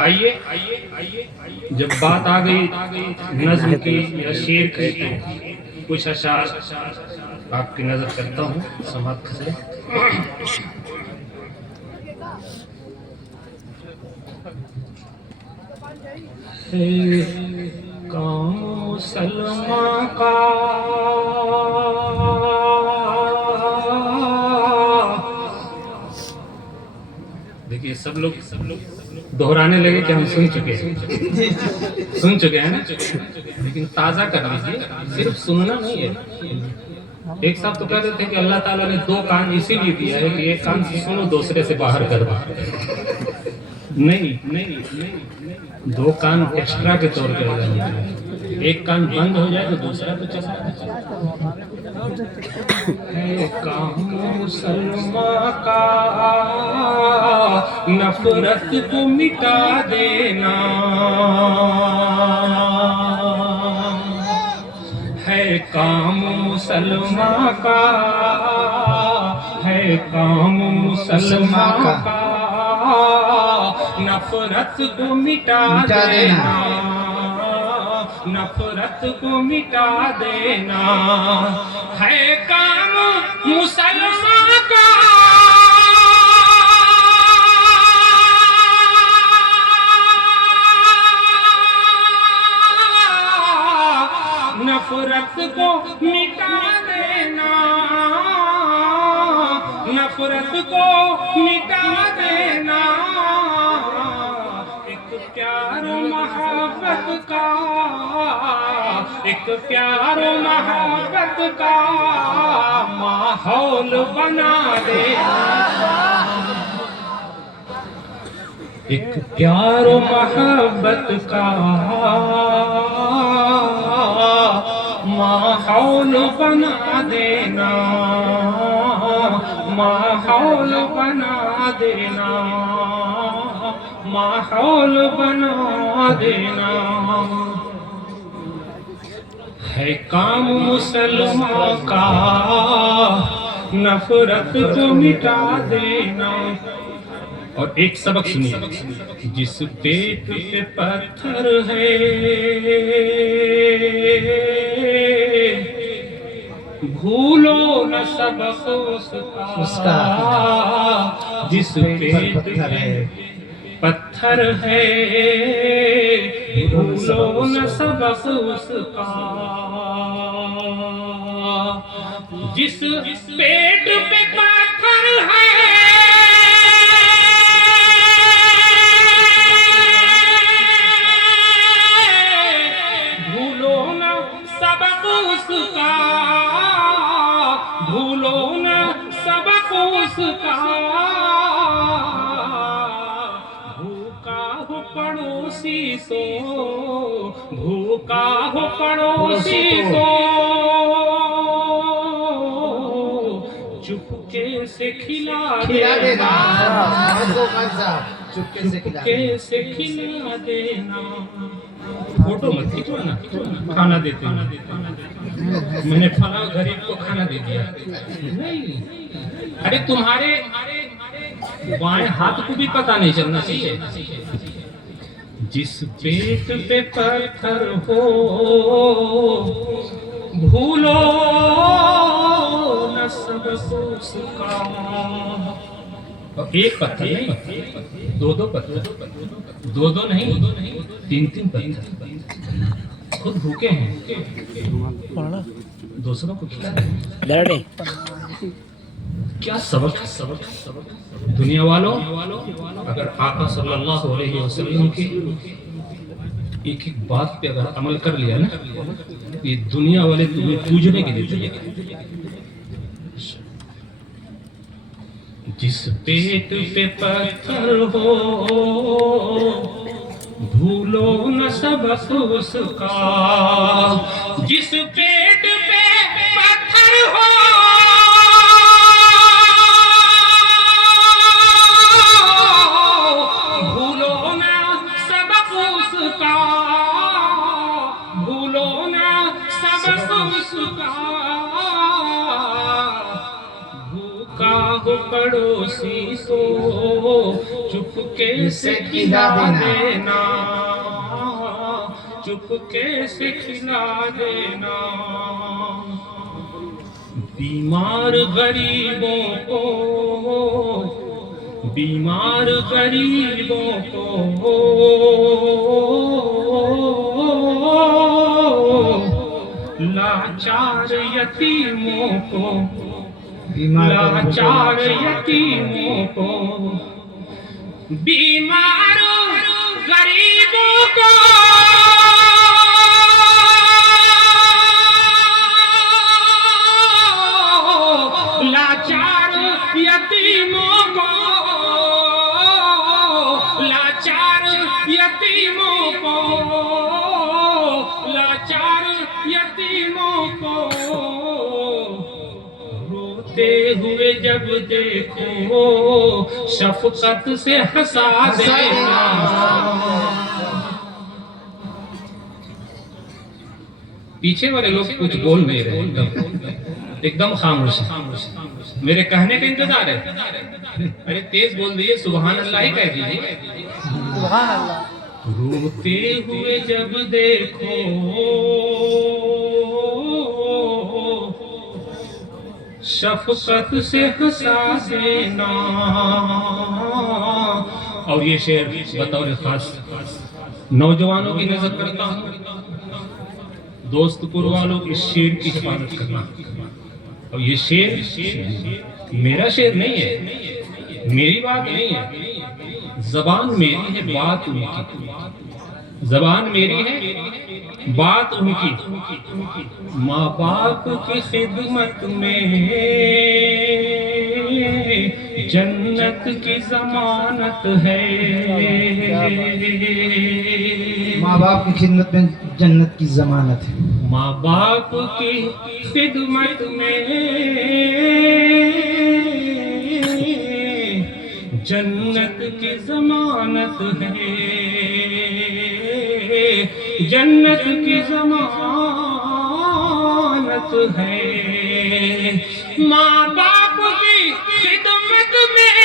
आइए जब बात आ गई नज्म की या शेर की तो कुछ अशार आपकी नजर करता हूँ समाप्त से। कौन सलमा का देखिए सब लोग दोहराने लगे कि हम सुन चुके हैं ना, लेकिन ताजा कर लीजिए, सिर्फ सुनना नहीं है। एक साहब तो कह रहे थे कि अल्लाह ताला ने दो कान इसीलिए दिया है कि एक कान से सुनो दूसरे से बाहर कर नहीं, दो कान एक्स्ट्रा के तौर पे लगाने हैं। एक कान बंद हो जाए तो दूसरा तो चला है। काम सलमा का नफरत को मिटा देना है, काम सलमा का है, काम सलमा का नफरत को मिटा देना, नफरत को मिटा देना है काम मुसलमान का। नफरत को मिटा देना, नफरत को मिटा देना, एक प्यार मोहब्बत का, एक प्यार मोहब्बत का माहौल बना देना, एक प्यार मोहब्बत का माहौल बना देना, माहौल बना देना, माहौल बना देना है काम मुसलमान का, नफरत को मिटा देना। और एक सबक सुनिए, जिस पेट पे पत्थर है भूलो न सबक उसका, जिस पेट पे पत्थर है भूलो न सबक उसका, जिस पेट पे पत्थर है भूलो न सबक उसका, भूलो न सबक उसका, भूखा हो पड़ोसी सो, भूखा हो पड़ोसी सो, चुपके से खिला देना, चुपके से खिला देना। फोटो मत खिंचवाना, खाना देते हैं, मैंने फला गरीब को खाना दे दिया नहीं, अरे तुम्हारे बाएं हाथ को भी पता नहीं चलना चाहिए। जिस पेट पे पत्थर हो भूलो न सबक उसका। और एक पत्थर नहीं, दो पत्थर, दो नहीं, तीन पत्थर खुद भूखे हैं, दूसरों को खिला रहे हैं। क्या सबक दुनिया वालों, अगर आका सल्लल्लाहु अलैहि वसल्लम की एक एक बात पे अगर अमल कर लिया ना, ये दुनिया वाले तुम्हें पूजने के लिए। जिस पेट पे पत्थर हो भूलो न सबक उसका, जिस पेट पे पत्थर हो भूलो न सबक उसका, भूलो न सबक उसका, भूखा हो पड़ोसी सो चुपके से खिला देना, चुपके से खिला देना। बीमार गरीबों को, बीमार गरीबों को लाचार यतीमों को, लाचार यतीमों को, बीमार गरीबों को लाचार यतीमों को, लाचार यतीमों को, लाचार यतीमों को रोते हुए जब देखो शफकत से हंसा देना। पीछे वाले लोग कुछ बोल नहीं रहे, एकदम खामोश है। मेरे कहने का इंतजार है। अरे तेज बोल दिए, सुभान अल्लाह ही कह दीजिए। सुभान अल्लाह। रोते हुए जब देखो शफकत से हंसा देना। और ये शेर बतौर खास नौजवानों की नजर करता हूँ, दोस्तपुर वालों इस शेर की हिफाजत करना। और ये शेर मेरा शेर नहीं है, मेरी बात नहीं है, जबान मेरी है, बात उनकी। जबान मेरी है, बात उनकी। माँ बाप की खिदमत में जन्नत की जमानत है। माँ बाप की खिदमत में जन्नत की जमानत है। माँ बाप की खिदमत में जन्नत की जमानत है, जन्नत की जमानत है। माँ बाप की खिदमत में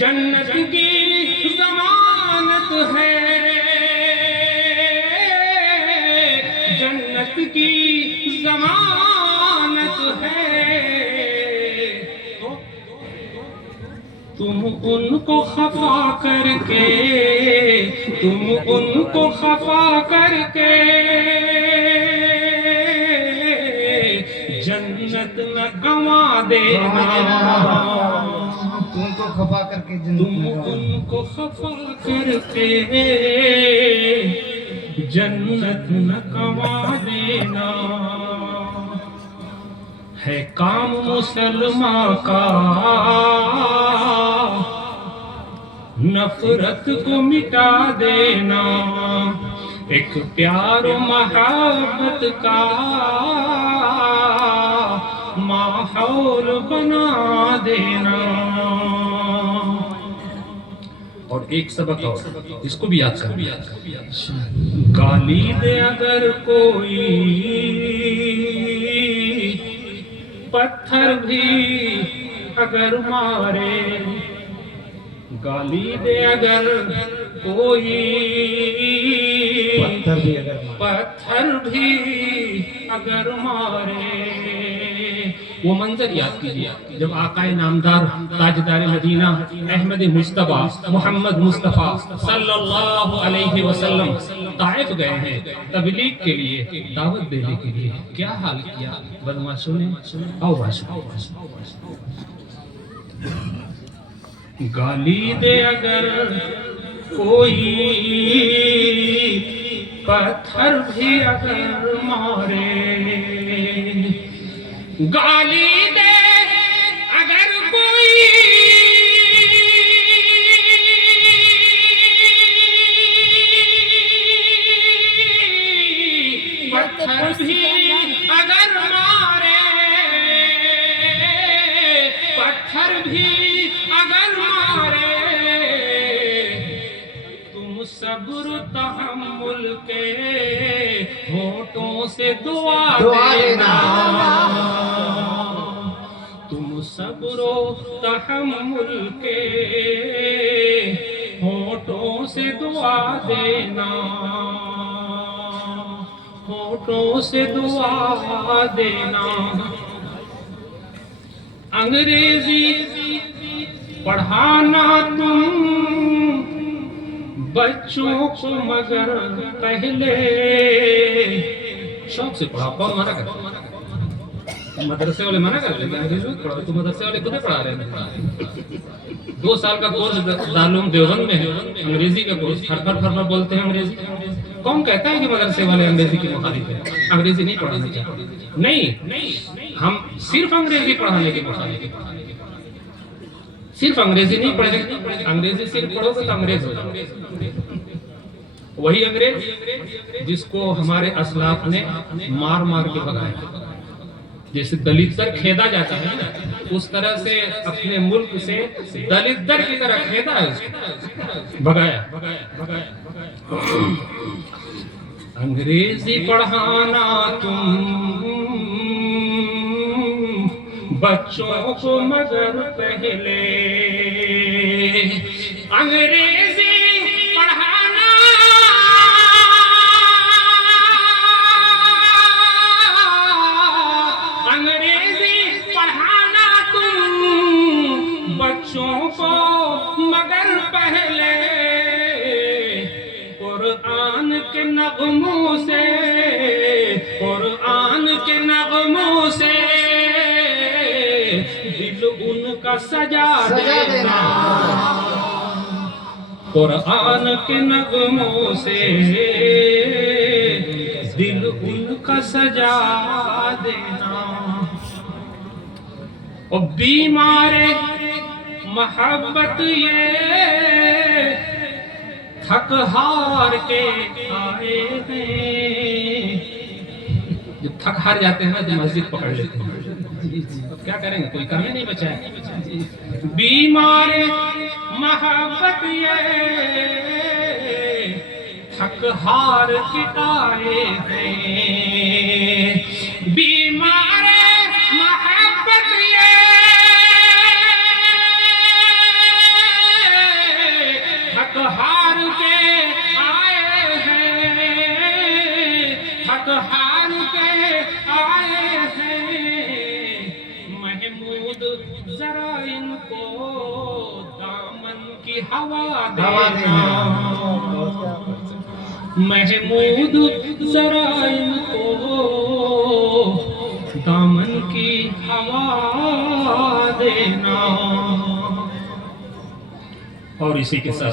जन्नत की जमानत है, जन्नत की जमानत है। तुम उनको खफा करके, तुम उनको खफा करके जन्नत न गंवा देना। तुमको खफा करके तुम उनको खफा करके जन्नत न गंवा देना। है काम मुसलमान का नफरत को मिटा देना, एक प्यार मोहब्बत का माहौल बना देना। और एक सबक और, इसको भी याद कर। गाली दे अगर कोई, पत्थर भी अगर मारे, गाली दे अगर कोई, पत्थर भी अगर मारे। वो मंजर याद कीजिए जब आकाए नामदार ताजदार मदीना अहमद मुस्तफा मोहम्मद मुस्तफा सल्लल्लाहु अलैहि वसल्लम ताइफ गए हैं तबलीग के लिए, दावत देने के लिए। क्या हाल किया बदमाशों ने। आओ बाशो। गाली दे अगर कोई, पत्थर भी अगर मारे, गाली दे अगर कोई, पत्थर भी अगर मारे, पत्थर भी अगर मारे, तुम सब्र तहम्मुल के होठों से से दुआ दुआ देना, देना। तुम सब्रो तहम्मुल के होठों से दुआ देना, होठों से दुआ देना। अंग्रेजी पढ़ाना तुम बच्चों को, मगर पहले शौक से पढ़ा। कौन मना कर? मदरसे वाले मना कर लेते अंग्रेजी पढ़ाओ, तो मदरसे वाले खुद पढ़ा रहे हैं। 2 साल का कोर्स दारुल देवबंद में है, अंग्रेजी का कोर्स, फर बोलते हैं अंग्रेजी। कौन कहता है कि मदरसे वाले अंग्रेजी की मुखालिफ है? अंग्रेजी नहीं पढ़ाना चाहिए, नहीं, हम सिर्फ अंग्रेजी पढ़ाने के मुखालिफ हैं। सिर्फ अंग्रेजी नहीं पढ़ेंगे, अंग्रेजी सिर्फ पढ़ोगे तो अंग्रेज हो जाओगे। वही अंग्रेज जिसको हमारे असलाफ ने मार मार के भगाया, जैसे दलित दर खेदा जाता है ना, उस तरह से अपने मुल्क से दलित दर की तरह खेदा है, भगाया। अंग्रेजी पढ़ाना तुम बच्चों को, मगर पहले अंग्रेजी पढ़ाना तुम बच्चों को, मगर पहले कुरान के नगमों से, कुरान के नगमों से दिल उनका सजा देना, कुरान के नगमों से दिल उनका सजा देना। और बीमारे मोहब्बत ये थक हार के आए हैं। जब थक हार जाते हैं ना तो मस्जिद पकड़ लेते हैं। अब क्या करेंगे, कोई काम ही नहीं बचा है। बीमारे मोहब्बत ये थक हार के आए हैं। बीमारे मोहब्बत ये थक हार के आए हैं, थक हार के आए हैं। महमूद जरा इनको दामन की हवा देना, महमूद जरा इनको दामन की हवा देना। और इसी के साथ